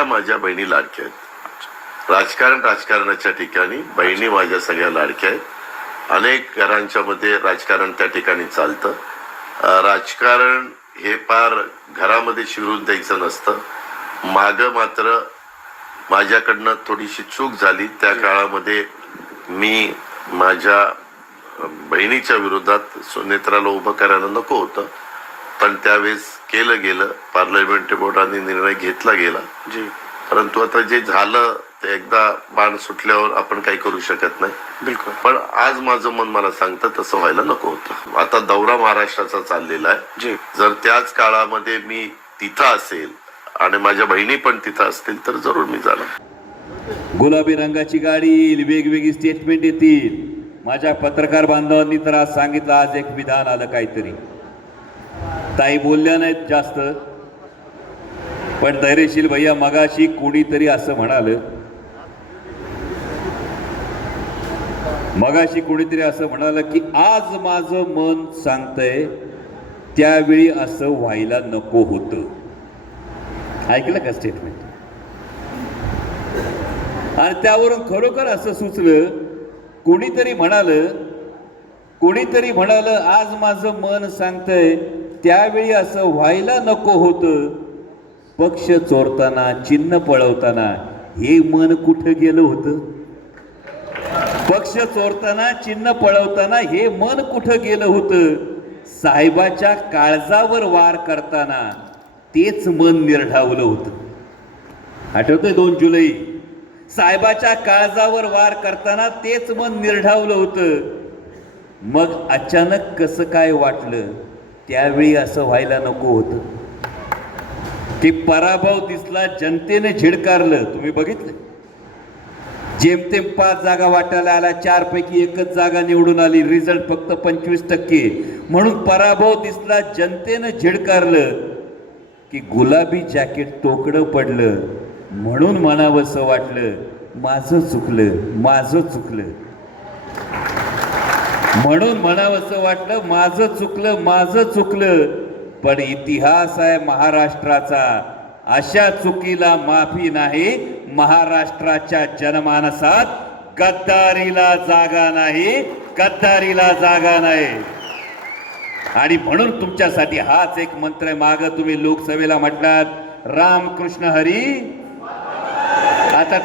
सगळ्या माझ्या बहिणी लाडक्या आहेत. राजकारण राजकारणाच्या ठिकाणी बहिणी माझ्या सगळ्या लाडक्या आहेत. अनेक घरांच्या मध्ये राजकारण त्या ठिकाणी चालतं. राजकारण हे फार घरामध्ये शिरून द्यायचं नसतं. माग मात्र माझ्याकडनं थोडीशी चूक झाली. त्या काळामध्ये मी माझ्या बहिणीच्या विरोधात सुनेत्राला उभं करायला नको होतं. पण त्यावेळेस केलं गेलं पार्लमेंटरी बोर्डाने निर्णय घेतला गेला. जी. परंतु आता जे झालं ते एकदा बाण सुटल्यावर आपण काही करू शकत नाही. बिलकुल. पण आज माझं मन मला सांगतं तसं व्हायला नको होतं. आता दौरा महाराष्ट्राचा चाललेला आहे. जी. जर त्याच काळामध्ये मी तिथं असेल आणि माझ्या बहिणी पण तिथं असतील तर जरूर मी जाणार. गुलाबी रंगाची गाडी येईल वेगवेगळी स्टेटमेंट येतील. माझ्या पत्रकार बांधवांनी तर आज सांगितलं आज एक विधान आलं काहीतरी. ताई बोलल्या नाहीत जास्त. पण धैर्यशील भैया मगाशी कोणीतरी असं म्हणालं. मगाशी कोणीतरी असं म्हणालं की आज माझं मन सांगतंय त्यावेळी असं व्हायला नको होतं. ऐकलं का स्टेटमेंट आणि त्यावरून खरोखर असं सुचलं कोणीतरी म्हणालं कोणीतरी म्हणालं आज माझं मन सांगतंय त्यावेळी असं व्हायला नको होतं. पक्ष चोरताना चिन्ह पळवताना हे मन कुठं गेलं होतं? पक्ष चोरताना चिन्ह पळवताना हे मन कुठं गेलं होतं? साहेबाच्या काळजावर वार करताना तेच मन निर्ढावलं होतं. आठवतंय दोन जुलै? साहेबाच्या काळजावर वार करताना तेच मन निर्ढावलं होतं. मग अचानक कसं काय वाटलं? त्यावेळी असं व्हायला नको होतं. की पराभव दिसला जनतेने झिडकारलं. तुम्ही बघितलं? जेमतेम पाच जागा वाटायला आल्या चार पैकी एकच जागा निवडून आली रिझल्ट फक्त पंचवीस टक्के. म्हणून पराभव दिसला जनतेनं झिडकारलं की गुलाबी जॅकेट तोकडं पडलं. म्हणून म्हणावंसं वाटलं माझं चुकलं माझं चुकलं. म्हणून म्हणावंसं वाटलं माझं चुकलं माझं चुकलं. पण इतिहास आहे महाराष्ट्राचा. अशा चुकीला माफी नाही महाराष्ट्राच्या जनमानसात गद्दारीला जागा नाही गद्दारीला जागा नाही. आणि म्हणून तुमच्यासाठी हाच एक मंत्र आहे. माग तुम्ही लोकसभेला म्हटलात रामकृष्ण हरी. आता त्या